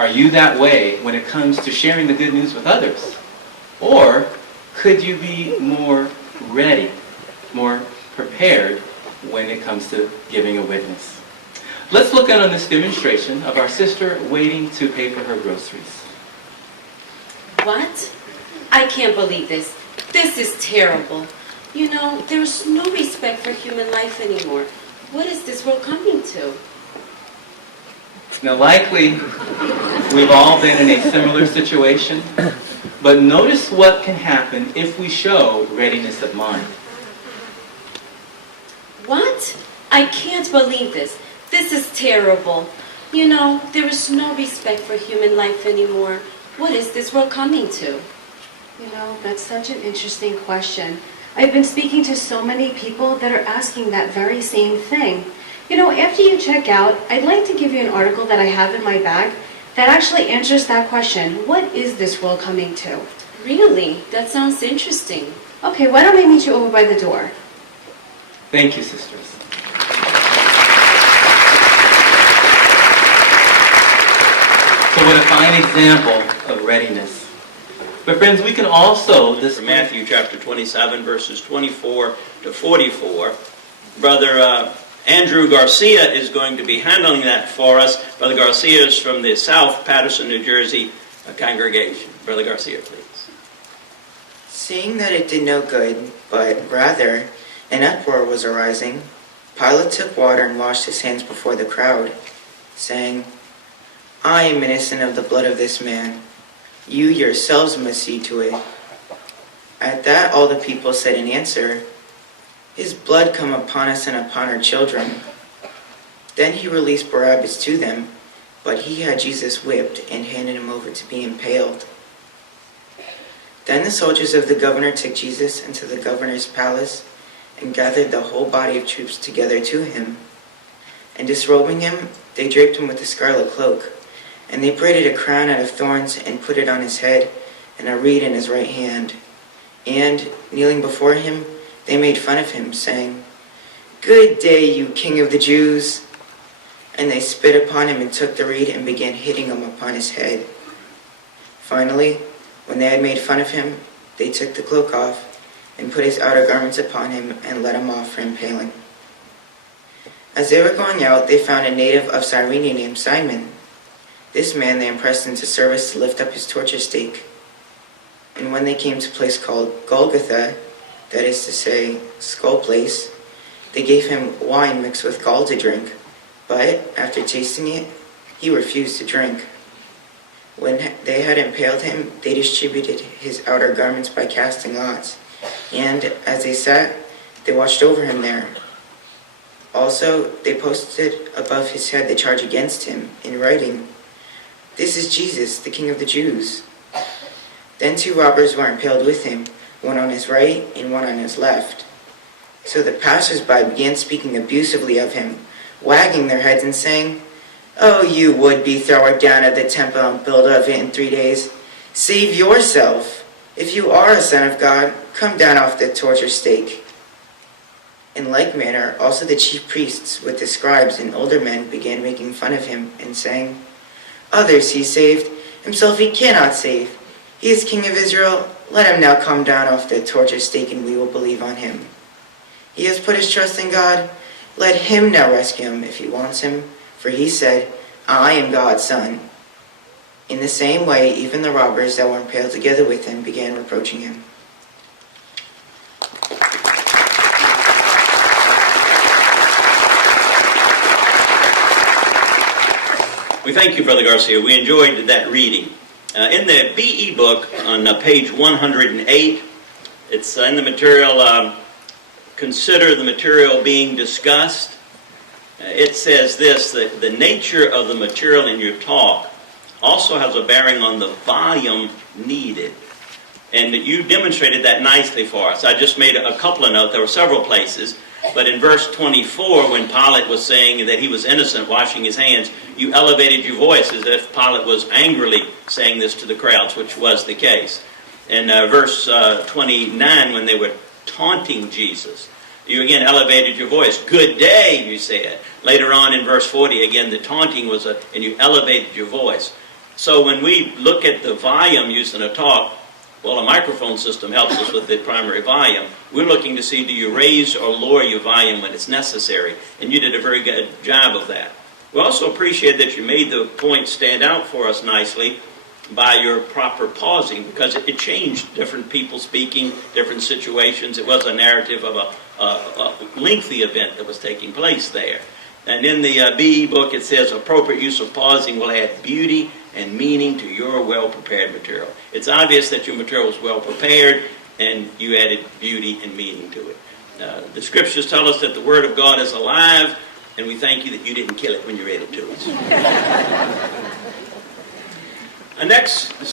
Are you that way when it comes to sharing the good news with others? Or could you be more ready, more prepared when it comes to giving a witness? Let's look at on this demonstration of our sister waiting to pay for her groceries. What? I can't believe this. This is terrible. You know, there's no respect for human life anymore. What is this world coming to? Now likely, we've all been in a similar situation, but notice what can happen if we show readiness of mind. What? I can't believe this. This is terrible. You know, there is no respect for human life anymore. What is this world coming to? You know, that's such an interesting question. I've been speaking to so many people that are asking that very same thing. You know, after you check out, I'd like to give you an article that I have in my bag that actually answers that question. What is this world coming to? Really? That sounds interesting. Okay, why don't I meet you over by the door? Thank you, sisters. So what a fine example of readiness. But friends, we can also... From Matthew chapter 27, verses 24 to 44. Brother Andrew Garcia is going to be handling that for us. Brother Garcia is from the South Patterson, New Jersey congregation. Brother Garcia, please. Seeing that it did no good, but rather an uproar was arising, Pilate took water and washed his hands before the crowd, saying, I am innocent of the blood of this man. You yourselves must see to it. At that all the people said in answer, His blood come upon us and upon our children. Then he released Barabbas to them, but he had Jesus whipped and handed him over to be impaled. Then the soldiers of the governor took Jesus into the governor's palace and gathered the whole body of troops together to him. And disrobing him, they draped him with a scarlet cloak. And they braided a crown out of thorns and put it on his head, and a reed in his right hand. And, kneeling before him, they made fun of him, saying, Good day, you king of the Jews! And they spit upon him and took the reed and began hitting him upon his head. Finally, when they had made fun of him, they took the cloak off and put his outer garments upon him and led him off for impaling. As they were going out, they found a native of Cyrene named Simon. This man they impressed into service to lift up his torture stake. And when they came to a place called Golgotha, that is to say, skull place, they gave him wine mixed with gall to drink, but after tasting it, he refused to drink. When they had impaled him, they distributed his outer garments by casting lots, and as they sat, they watched over him there. Also, they posted above his head the charge against him, in writing, This is Jesus, the King of the Jews. Then 2 robbers were impaled with him, one on his right and one on his left. So the passers-by began speaking abusively of him, wagging their heads and saying, Oh, you would-be thrower down of the temple and builder of it in 3 days, save yourself. If you are a son of God, come down off the torture stake. In like manner, also the chief priests with the scribes and older men began making fun of him and saying, Others he saved, himself he cannot save. He is King of Israel. Let him now come down off the torture stake and we will believe on him. He has put his trust in God. Let him now rescue him if he wants him. For he said, I am God's son. In the same way, even the robbers that were impaled together with him began reproaching him. We thank you, Brother Garcia. We enjoyed that reading. In the BE book on page 108, it's in the material, Consider the Material Being Discussed. It says this, that the nature of the material in your talk also has a bearing on the volume needed. And you demonstrated that nicely for us. I just made a couple of notes. There were several places. But in verse 24, when Pilate was saying that he was innocent, washing his hands, you elevated your voice as if Pilate was angrily saying this to the crowds, which was the case. In verse 29, when they were taunting Jesus, you again elevated your voice. Good day, you said. Later on in verse 40, again, the taunting was and you elevated your voice. So when we look at the volume used in a talk, well, a microphone system helps us with the primary volume. We're looking to see, do you raise or lower your volume when it's necessary? And you did a very good job of that. We also appreciate that you made the point stand out for us nicely by your proper pausing, because it changed different people speaking, different situations. It was a narrative of a lengthy event that was taking place there. And in the BE book, it says, appropriate use of pausing will add beauty and meaning to your well-prepared material. It's obvious that your material was well-prepared, and you added beauty and meaning to it. The scriptures tell us that the Word of God is alive, and we thank you that you didn't kill it when you read it to us. Next